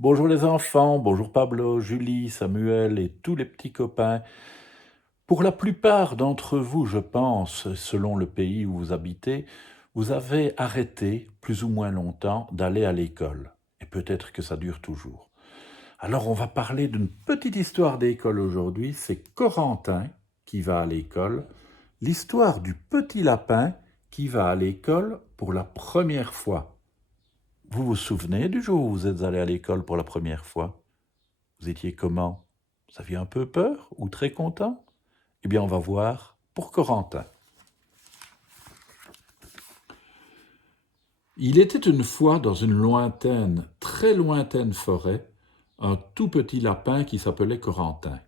Bonjour les enfants, bonjour Pablo, Julie, Samuel et tous les petits copains. Pour la plupart d'entre vous, je pense, selon le pays où vous habitez, vous avez arrêté, plus ou moins longtemps, d'aller à l'école. Et peut-être que ça dure toujours. Alors on va parler d'une petite histoire d'école aujourd'hui. C'est Corentin qui va à l'école. L'histoire du petit lapin qui va à l'école pour la première fois. Vous vous souvenez du jour où vous êtes allé à l'école pour la première fois? Vous étiez comment? Vous aviez un peu peur ou très content? Eh bien, on va voir pour Corentin. Il était une fois dans une lointaine, très lointaine forêt, un tout petit lapin qui s'appelait Corentin.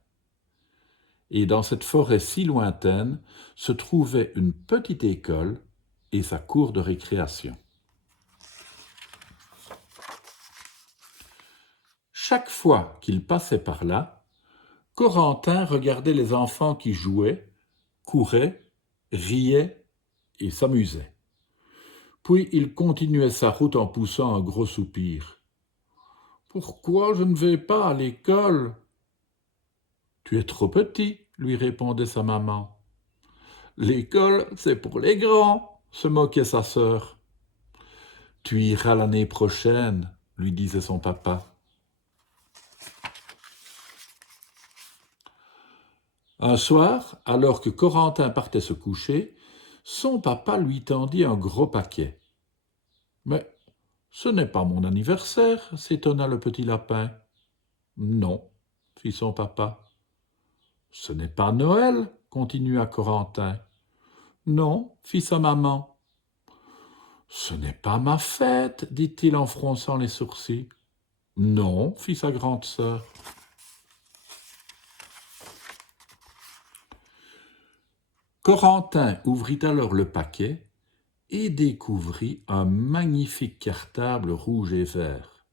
Et dans cette forêt si lointaine se trouvait une petite école et sa cour de récréation. Chaque fois qu'il passait par là, Corentin regardait les enfants qui jouaient, couraient, riaient et s'amusaient. Puis il continuait sa route en poussant un gros soupir. Pourquoi je ne vais pas à l'école? Tu es trop petit, lui répondait sa maman. L'école, c'est pour les grands, se moquait sa sœur. Tu iras l'année prochaine, lui disait son papa. Un soir, alors que Corentin partait se coucher, son papa lui tendit un gros paquet. Mais ce n'est pas mon anniversaire, s'étonna le petit lapin. Non, fit son papa. Ce n'est pas Noël, continua Corentin. Non, fit sa maman. Ce n'est pas ma fête, dit-il en fronçant les sourcils. Non, fit sa grande sœur. Corentin ouvrit alors le paquet et découvrit un magnifique cartable rouge et vert.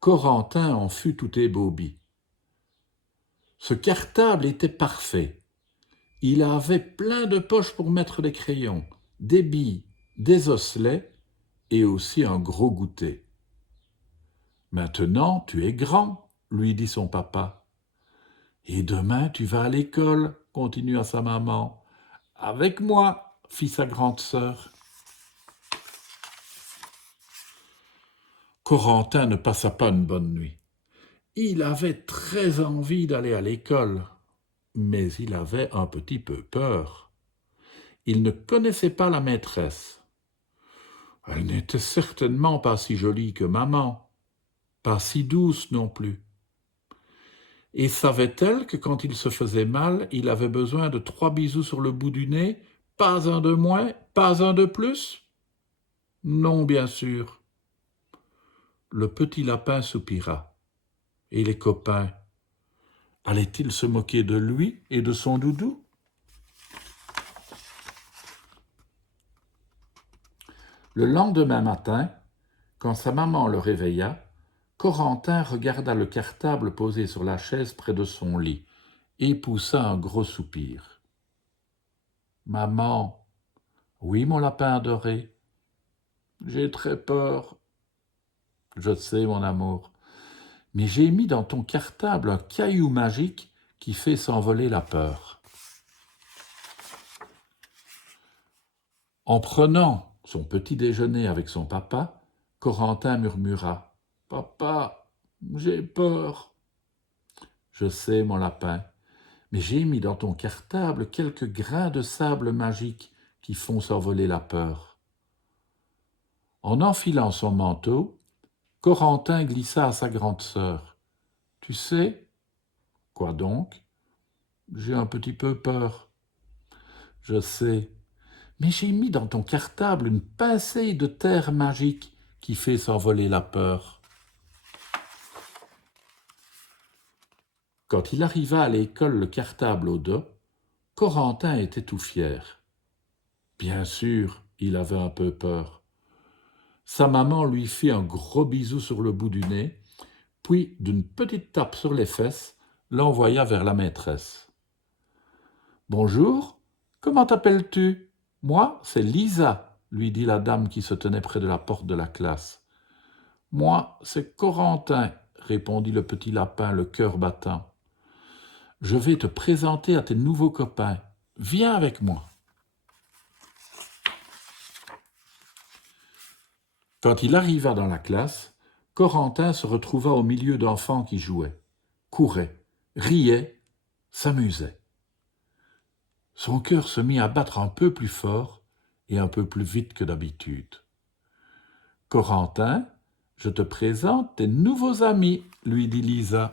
Corentin en fut tout ébaubi. Ce cartable était parfait. Il avait plein de poches pour mettre des crayons, des billes, des osselets et aussi un gros goûter. Maintenant, tu es grand, lui dit son papa. Et demain, tu vas à l'école, continua sa maman. Avec moi, fit sa grande sœur. Corentin ne passa pas une bonne nuit. Il avait très envie d'aller à l'école, mais il avait un petit peu peur. Il ne connaissait pas la maîtresse. Elle n'était certainement pas si jolie que maman, pas si douce non plus. Et savait-elle que quand il se faisait mal, il avait besoin de 3 bisous sur le bout du nez, pas un de moins, pas un de plus? Non, bien sûr. Le petit lapin soupira. Et les copains, allaient-ils se moquer de lui et de son doudou? Le lendemain matin, quand sa maman le réveilla, Corentin regarda le cartable posé sur la chaise près de son lit et poussa un gros soupir. Maman, oui, mon lapin adoré, j'ai très peur. Je sais, mon amour, mais j'ai mis dans ton cartable un caillou magique qui fait s'envoler la peur. En prenant son petit déjeuner avec son papa, Corentin murmura « Papa, j'ai peur. » Je sais, mon lapin, mais j'ai mis dans ton cartable quelques grains de sable magique qui font s'envoler la peur. En enfilant son manteau, Corentin glissa à sa grande sœur. « Tu sais, quoi donc? J'ai un petit peu peur. » Je sais, mais j'ai mis dans ton cartable une pincée de terre magique qui fait s'envoler la peur. Quand il arriva à l'école le cartable au dos, Corentin était tout fier. Bien sûr, il avait un peu peur. Sa maman lui fit un gros bisou sur le bout du nez, puis d'une petite tape sur les fesses, l'envoya vers la maîtresse. « Bonjour, comment t'appelles-tu? Moi, c'est Lisa, lui dit la dame qui se tenait près de la porte de la classe. Moi, c'est Corentin, répondit le petit lapin, le cœur battant. Je vais te présenter à tes nouveaux copains. Viens avec moi. Quand il arriva dans la classe, Corentin se retrouva au milieu d'enfants qui jouaient, couraient, riaient, s'amusaient. Son cœur se mit à battre un peu plus fort et un peu plus vite que d'habitude. Corentin, je te présente tes nouveaux amis, lui dit Lisa.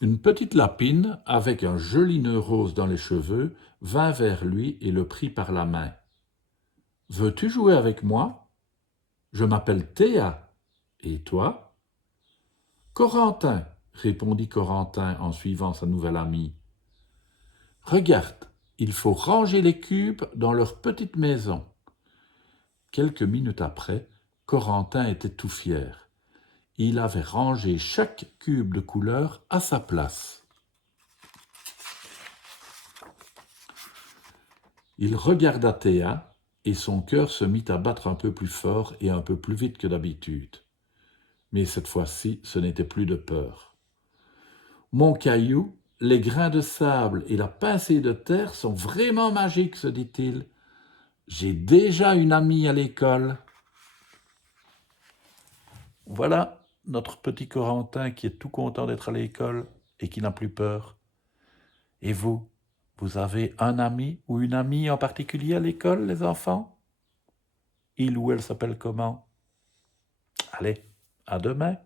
Une petite lapine, avec un joli nœud rose dans les cheveux, vint vers lui et le prit par la main. « Veux-tu jouer avec moi ? Je m'appelle Théa. Et toi ? » « Corentin, répondit Corentin en suivant sa nouvelle amie. « Regarde, il faut ranger les cubes dans leur petite maison. » Quelques minutes après, Corentin était tout fier. Il avait rangé chaque cube de couleur à sa place. Il regarda Théa et son cœur se mit à battre un peu plus fort et un peu plus vite que d'habitude. Mais cette fois-ci, ce n'était plus de peur. « Mon caillou, les grains de sable et la pincée de terre sont vraiment magiques, se dit-il. J'ai déjà une amie à l'école. » Voilà notre petit Corentin qui est tout content d'être à l'école et qui n'a plus peur. Et vous, vous avez un ami ou une amie en particulier à l'école, les enfants ? Il ou elle s'appelle comment ? Allez, à demain.